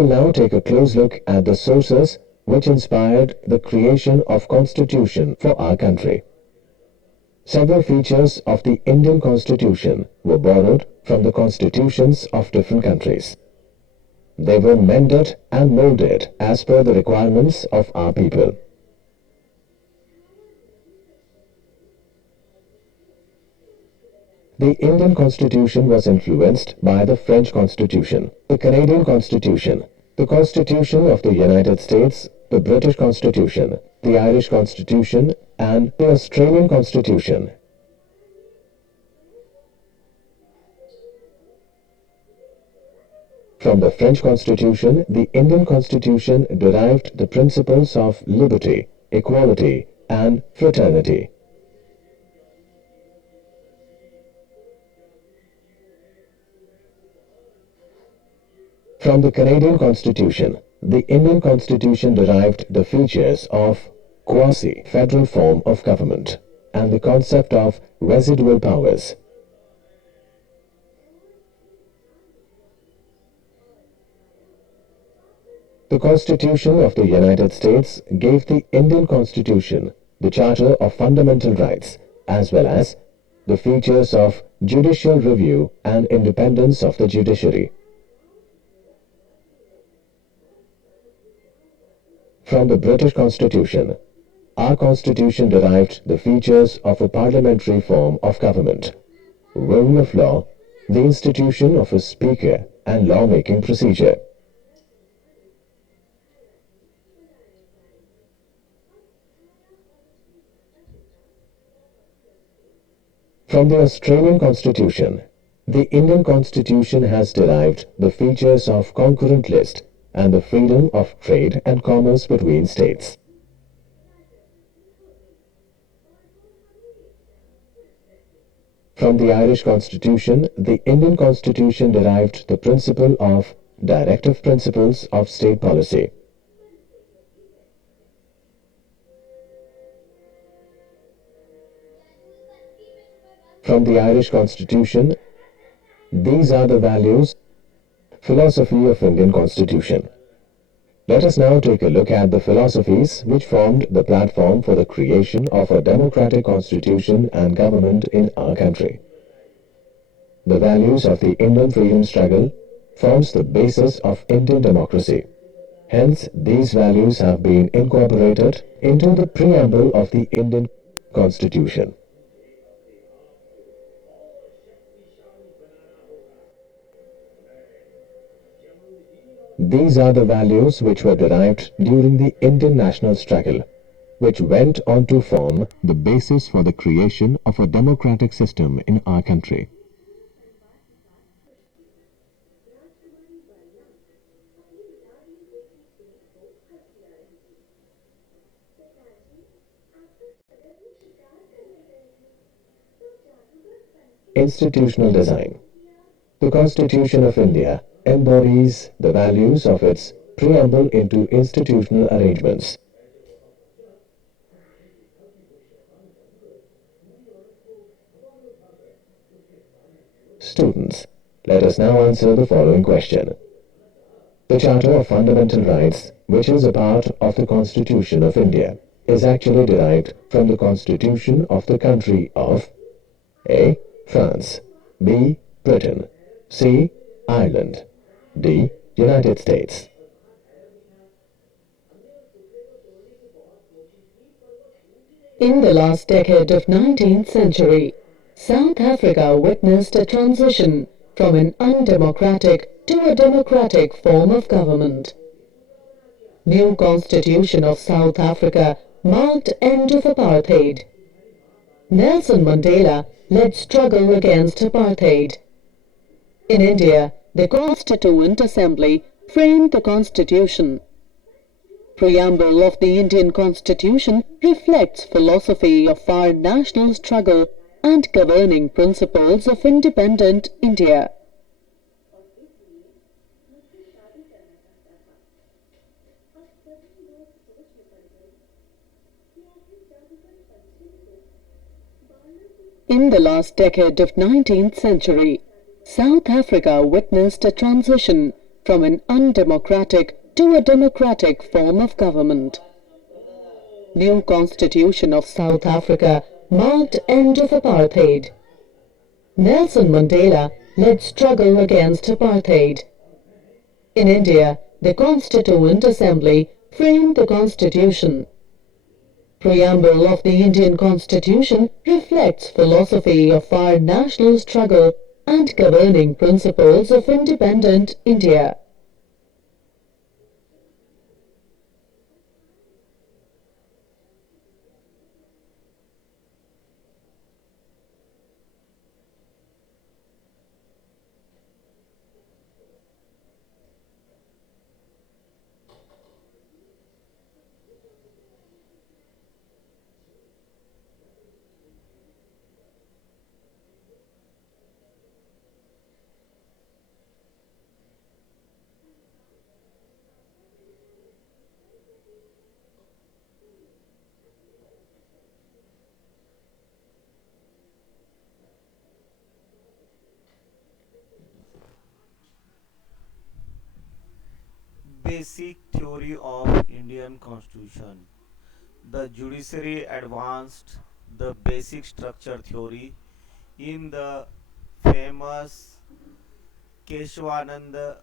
will now take a close look at the sources which inspired the creation of Constitution for our country. Several features of the Indian Constitution were borrowed from the constitutions of different countries. They were mended and molded as per the requirements of our people. The Indian Constitution was influenced by the French Constitution, the Canadian Constitution, the Constitution of the United States, the British Constitution, the Irish Constitution, and the Australian Constitution. From the French Constitution, the Indian Constitution derived the principles of liberty, equality, and fraternity. From the Canadian Constitution, the Indian Constitution derived the features of quasi-federal form of government and the concept of residual powers. The Constitution of the United States gave the Indian Constitution the Charter of Fundamental Rights as well as the features of judicial review and independence of the judiciary. From the British Constitution, our Constitution derived the features of a parliamentary form of government, rule of law, the institution of a speaker and law-making procedure. From the Australian Constitution, the Indian Constitution has derived the features of concurrent list and the freedom of trade and commerce between states. From the Irish Constitution, the Indian Constitution derived the principle of directive principles of state policy. From the Irish Constitution, these are the values, philosophy of Indian Constitution. Let us now take a look at the philosophies which formed the platform for the creation of a democratic constitution and government in our country. The values of the Indian freedom struggle forms the basis of Indian democracy. Hence, these values have been incorporated into the preamble of the Indian Constitution. These are the values which were derived during the Indian national struggle, which went on to form the basis for the creation of a democratic system in our country. Institutional design. The Constitution of India embodies the values of its preamble into institutional arrangements. Students, let us now answer the following question. The Charter of Fundamental Rights, which is a part of the Constitution of India, is actually derived from the Constitution of the country of A. France, B. Britain, C. Ireland, D. United States. In the last decade of 19th century, South Africa witnessed a transition from an undemocratic to a democratic form of government. New Constitution of South Africa marked end of apartheid. Nelson Mandela led struggle against apartheid. In India, the Constituent Assembly framed the Constitution. Preamble of the Indian Constitution reflects philosophy of our national struggle and governing principles of independent India. In the last decade of 19th century, South Africa witnessed a transition from an undemocratic to a democratic form of government. New Constitution of South Africa marked end of apartheid. Nelson Mandela led struggle against apartheid. In India, the Constituent Assembly framed the Constitution. Preamble of the Indian Constitution reflects philosophy of our national struggle and governing principles of independent India. Basic theory of Indian Constitution. The judiciary advanced the basic structure theory in the famous Keshwanand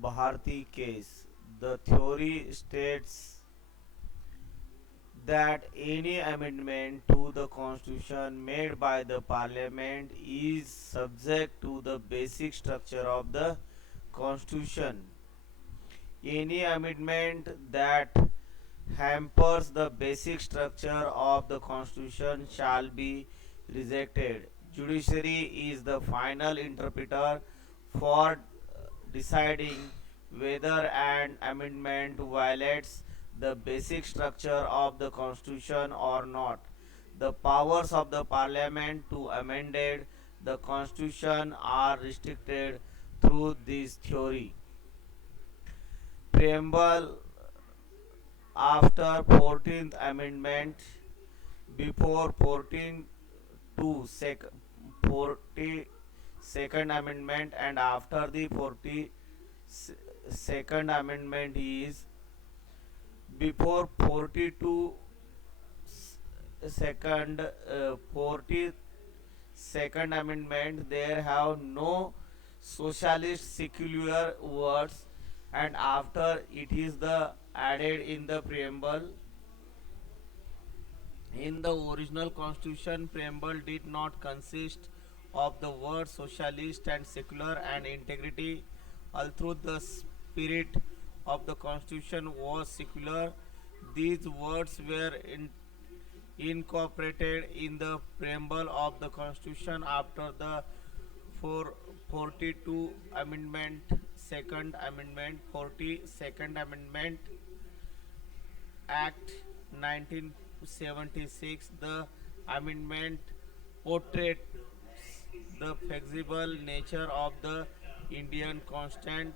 Bharati case. The theory states that any amendment to the constitution made by the parliament is subject to the basic structure of the constitution. Any amendment that hampers the basic structure of the constitution shall be rejected. Judiciary is the final interpreter for deciding whether an amendment violates the basic structure of the constitution or not. The powers of the parliament to amend the constitution are restricted through this theory. Preamble after 14th amendment, before 14 to 42nd amendment, and after the 42nd amendment is before 42 second 42nd amendment there have no socialist secular words, and after it is the added in the preamble. In the original constitution, preamble did not consist of the words socialist and secular and integrity, although the spirit of the constitution was secular. These words were incorporated in the preamble of the constitution after the 42 amendment, second amendment, 42nd amendment Act 1976. The amendment portrays the flexible nature of the Indian constant